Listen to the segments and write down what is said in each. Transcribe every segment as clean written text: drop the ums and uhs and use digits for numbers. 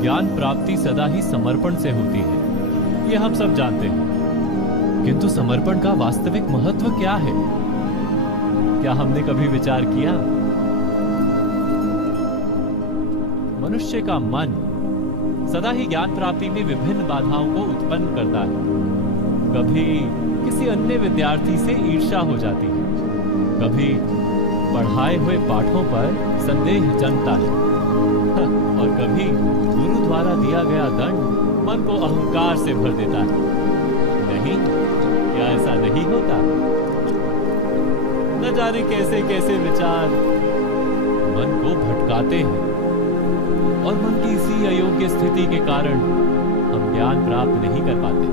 ज्ञान प्राप्ति सदा ही समर्पण से होती है, ये हम सब जानते हैं। किंतु समर्पण का वास्तविक महत्व क्या है? क्या हमने कभी विचार किया? मनुष्य का मन सदा ही ज्ञान प्राप्ति में विभिन्न बाधाओं को उत्पन्न करता है। कभी किसी अन्य विद्यार्थी से ईर्ष्या हो जाती है, कभी पढ़ाए हुए पाठों पर संदेह जन्मता है और कभी गुरु द्वारा दिया गया दंड मन को अहंकार से भर देता है। नहीं, क्या ऐसा नहीं होता? न जाने कैसे कैसे विचार मन को भटकाते हैं और मन की इसी अयोग्य स्थिति के कारण हम ज्ञान प्राप्त नहीं कर पाते।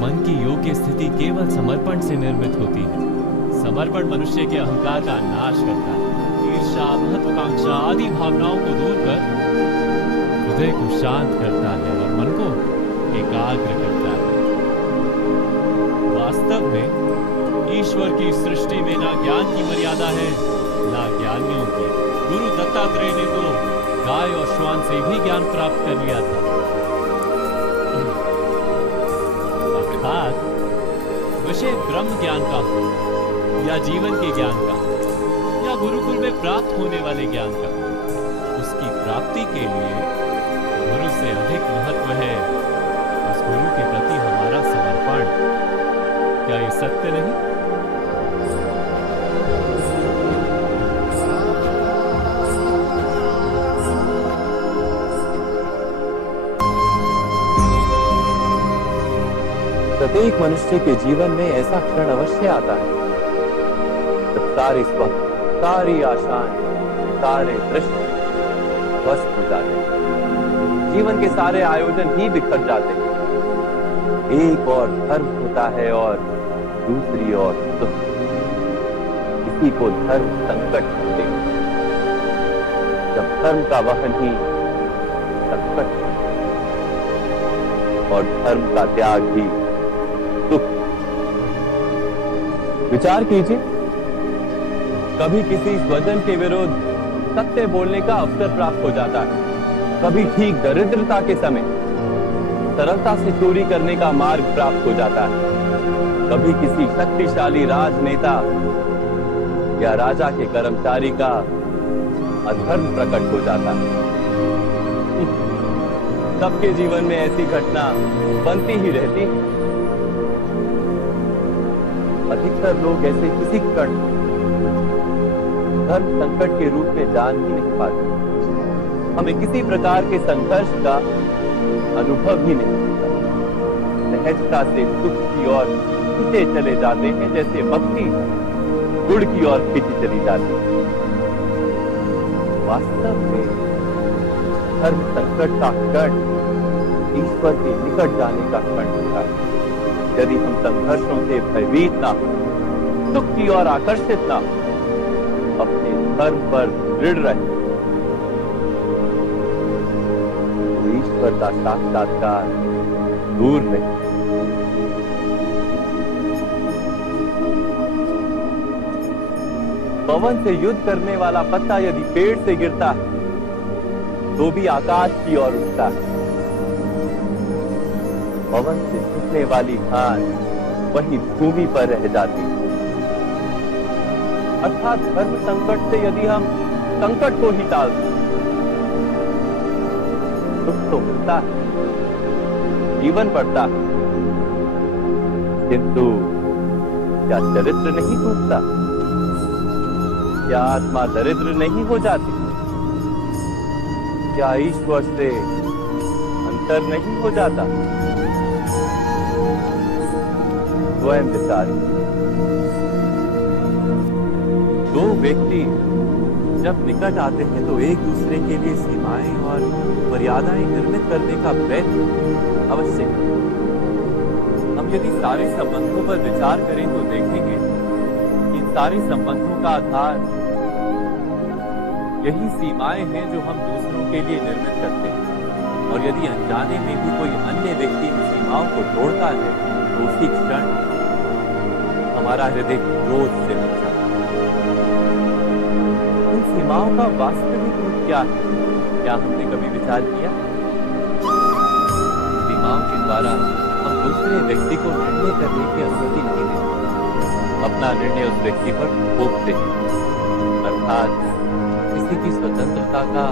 मन की योग्य स्थिति केवल समर्पण से निर्मित होती है। समर्पण मनुष्य के अहंकार का नाश करता है, ईर्ष्या, महत्वाकांक्षा आदि भावनाओं को दूर कर हृदय को शांत करता है और मन को एकाग्र करता है। वास्तव में ईश्वर की सृष्टि में ना ज्ञान की मर्यादा है, ना ज्ञानियों की। गुरु दत्तात्रेय ने तो गाय और श्वान से भी ज्ञान प्राप्त कर लिया था। अर्थात विषय ब्रह्म ज्ञान का हो या जीवन के ज्ञान का या गुरुकुल में प्राप्त होने वाले ज्ञान का, उसकी प्राप्ति के लिए गुरु से अधिक महत्व है उस गुरु के प्रति हमारा समर्पण। क्या ये सत्य नहीं? प्रत्येक मनुष्य के जीवन में ऐसा क्षण अवश्य आता है जब सारे स्वप्न, सारी आशाएं, सारे दृश्य ध्वस्त हो जाते हैं। जीवन के सारे आयोजन ही बिखर जाते हैं। एक और धर्म होता है और दूसरी ओर सुख। इसी को धर्म संकट कहते हैं। जब धर्म का वहन ही संकट और धर्म का त्याग ही सुख। विचार कीजिए, कभी किसी स्वजन के विरुद्ध सत्य बोलने का अवसर प्राप्त हो जाता है, कभी ठीक दरिद्रता के समय सरलता से चोरी करने का मार्ग प्राप्त हो जाता है, कभी किसी शक्तिशाली राजनेता या राजा के कर्मचारी का अधर्म प्रकट हो जाता है। सबके जीवन में ऐसी घटना बनती ही रहती है। अधिकतर लोग ऐसे किसी क्षण धर्म संकट के रूप में जान ही नहीं पाते। हमें किसी प्रकार के संघर्ष का अनुभव ही नहीं होता। सहजता से सुख की ओर खींचे चले जाते हैं, जैसे मक्खी गुड़ की ओर खींची चली जाती है। वास्तव में धर्म संकट का क्षण ईश्वर के निकट जाने का क्षण होता है। यदि हम संघर्षों से भयभीत ना हो, सुख की ओर आकर्षित ना हो, अपने धर्म पर दृढ़ रहे, तो ईश्वर का साक्षात्कार दूर नहीं। पवन से युद्ध करने वाला पत्ता यदि पेड़ से गिरता है तो भी आकाश की ओर उठता है। पवन से छूटने वाली घास वही भूमि पर रह जाती है। अर्थात धर्म संकट से यदि हम संकट को ही टाल दें, सुख तो मिलता है, जीवन बढ़ता है, किंतु क्या चरित्र नहीं टूटता? क्या आत्मा दरिद्र नहीं हो जाती? क्या ईश्वर से अंतर नहीं हो जाता? स्वयं विचार। दो व्यक्ति जब निकट आते हैं तो एक दूसरे के लिए सीमाएं और मर्यादाएं निर्मित करने का प्रयत्न अवश्य है। हम यदि सारे संबंधों पर विचार करें तो देखेंगे कि सारे संबंधों का आधार यही सीमाएं हैं जो हम दूसरों के लिए निर्मित करते हैं। और यदि अनजाने में भी कोई अन्य व्यक्ति इन सीमाओं को तोड़ता है तो उसी क्षण हमारा हृदय क्रोध से भर जाता है। इन सीमाओं का वास्तविक रूप क्या है, क्या हमने कभी विचार किया? सीमाओं के द्वारा हम दूसरे व्यक्ति को निर्णय करने की अनुमति नहीं देते, अपना निर्णय उस व्यक्ति पर थोपते हैं, अर्थात किसी की स्वतंत्रता का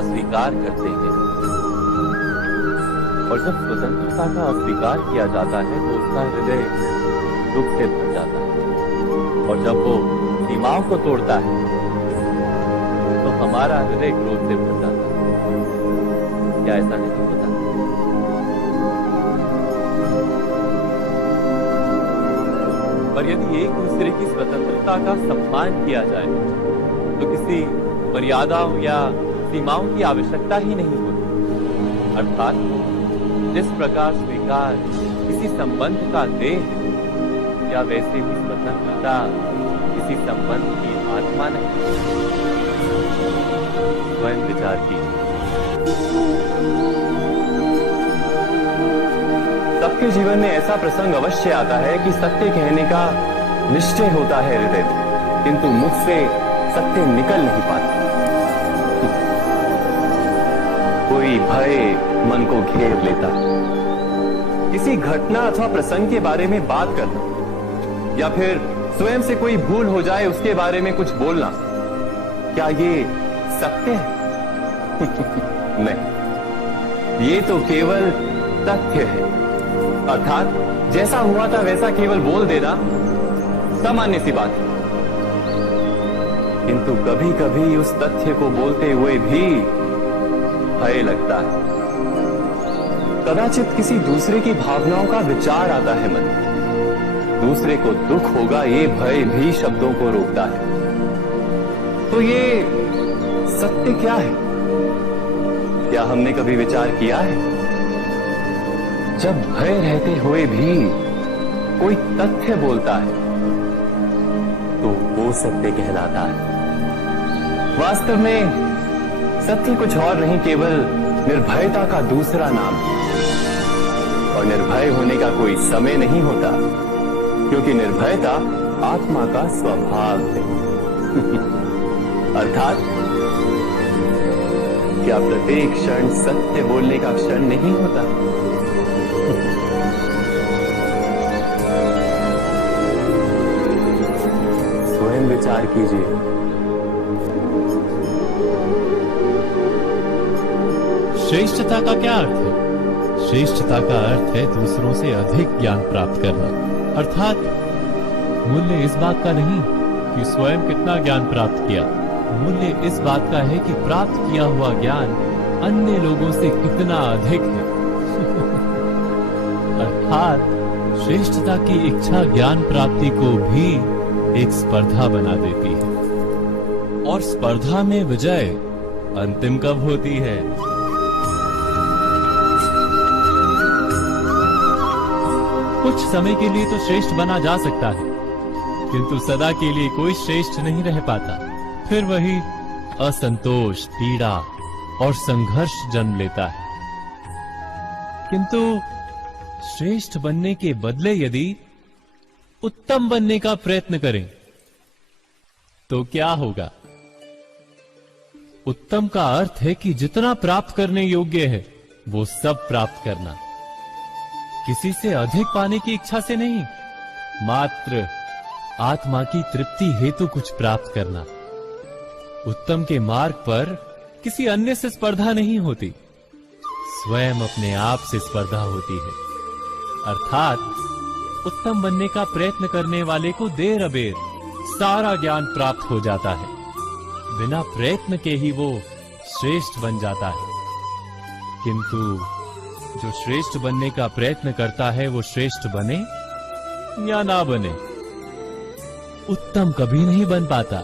अस्वीकार करते हैं। और जब स्वतंत्रता का अस्वीकार किया जाता है तो उसका हृदय दुख से भर जाता है, और जब वो सीमाओं को तोड़ता है तो हमारा हृदय क्रोध से भर जाता है। क्या ऐसा नहीं होता? पर यदि एक दूसरे की स्वतंत्रता का सम्मान किया जाए तो किसी मर्यादाओं या सीमाओं की आवश्यकता ही नहीं होती। अर्थात जिस प्रकार स्वीकार किसी संबंध का देह है, या वैसे ही स्वतंत्रता किसी संबंध की आत्मा नहीं। स्वयं विचार कीजिए। सबके जीवन में ऐसा प्रसंग अवश्य आता है कि सत्य कहने का निश्चय होता है हृदय में, किंतु मुख से सत्य निकल नहीं पाता। कोई भय मन को घेर लेता। किसी घटना अथवा प्रसंग के बारे में बात करना, या फिर स्वयं से कोई भूल हो जाए उसके बारे में कुछ बोलना, क्या ये सत्य है? नहीं, ये तो केवल तथ्य है। अर्थात जैसा हुआ था वैसा केवल बोल देना सामान्य सी बात है। किंतु कभी कभी उस तथ्य को बोलते हुए भी भय लगता है। कदाचित किसी दूसरे की भावनाओं का विचार आता है मन में, दूसरे को दुख होगा ये भय भी शब्दों को रोकता है। तो ये सत्य क्या है? क्या हमने कभी विचार किया है? जब भय रहते हुए भी कोई तथ्य बोलता है तो वो सत्य कहलाता है। वास्तव में सत्य कुछ और नहीं, केवल निर्भयता का दूसरा नाम है। और निर्भय होने का कोई समय नहीं होता, क्योंकि निर्भयता आत्मा का स्वभाव है। अर्थात क्या प्रत्येक क्षण सत्य बोलने का क्षण नहीं होता? स्वयं विचार कीजिए। श्रेष्ठता का क्या अर्थ है? श्रेष्ठता का अर्थ है दूसरों से अधिक ज्ञान प्राप्त करना। अर्थात मूल्य इस बात का नहीं कि स्वयं कितना ज्ञान प्राप्त किया, मूल्य इस बात का है कि प्राप्त किया हुआ ज्ञान अन्य लोगों से कितना अधिक है। अर्थात श्रेष्ठता की इच्छा ज्ञान प्राप्ति को भी एक स्पर्धा बना देती है। और स्पर्धा में विजय अंतिम कब होती है? कुछ समय के लिए तो श्रेष्ठ बना जा सकता है, किंतु सदा के लिए कोई श्रेष्ठ नहीं रह पाता। फिर वही असंतोष, पीड़ा और संघर्ष जन्म लेता है। किंतु श्रेष्ठ बनने के बदले यदि उत्तम बनने का प्रयत्न करें तो क्या होगा? उत्तम का अर्थ है कि जितना प्राप्त करने योग्य है वो सब प्राप्त करना, किसी से अधिक पाने की इच्छा से नहीं, मात्र आत्मा की तृप्ति हेतु कुछ प्राप्त करना। उत्तम के मार्ग पर किसी अन्य से स्पर्धा नहीं होती, स्वयं अपने आप से स्पर्धा होती है। अर्थात उत्तम बनने का प्रयत्न करने वाले को देर अबेर सारा ज्ञान प्राप्त हो जाता है, बिना प्रयत्न के ही वो श्रेष्ठ बन जाता है। किंतु जो श्रेष्ठ बनने का प्रयत्न करता है वो श्रेष्ठ बने या ना बने, उत्तम कभी नहीं बन पाता।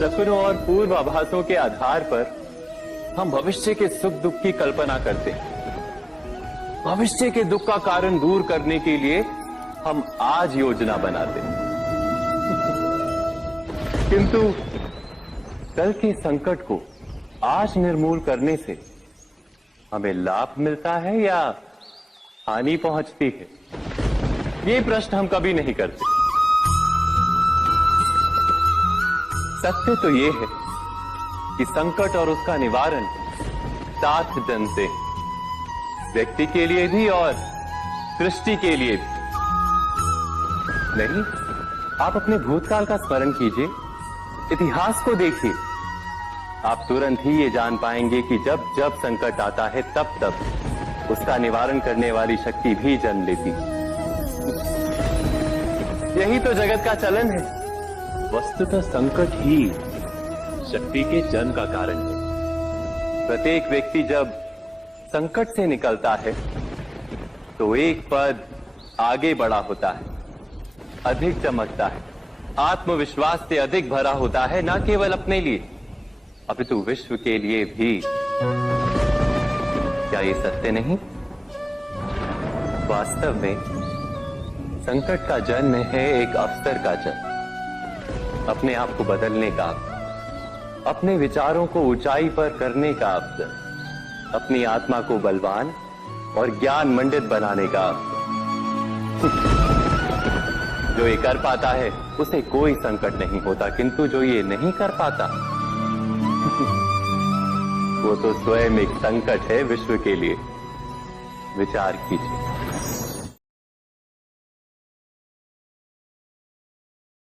सपनों और पूर्वाभासों के आधार पर हम भविष्य के सुख दुख की कल्पना करते हैं। भविष्य के दुख का कारण दूर करने के लिए हम आज योजना बनाते हैं, किंतु कल के संकट को आज निर्मूल करने से हमें लाभ मिलता है या हानि पहुंचती है? ये प्रश्न हम कभी नहीं करते। सत्य तो ये है कि संकट और उसका निवारण साथ जनते हैं, व्यक्ति के लिए भी और सृष्टि के लिए भी। नहीं, आप अपने भूतकाल का स्मरण कीजिए, इतिहास को देखिए। आप तुरंत ही ये जान पाएंगे कि जब जब संकट आता है तब तब उसका निवारण करने वाली शक्ति भी जन्म लेती है। यही तो जगत का चलन है। वस्तुतः संकट ही शक्ति के जन्म का कारण है। प्रत्येक व्यक्ति जब संकट से निकलता है तो एक पद आगे बढ़ा होता है, अधिक चमकता है, आत्मविश्वास से अधिक भरा होता है, न केवल अपने लिए अपितु विश्व के लिए भी। क्या ये सत्य नहीं? वास्तव में संकट का जन्म है एक अवसर का जन्म, अपने आप को बदलने का, अपने विचारों को ऊंचाई पर करने का अवसर, अपनी आत्मा को बलवान और ज्ञान मंडित बनाने का अवसर। जो ये कर पाता है उसे कोई संकट नहीं होता, किंतु जो ये नहीं कर पाता वो तो स्वयं एक संकट है विश्व के लिए। विचार कीजिए।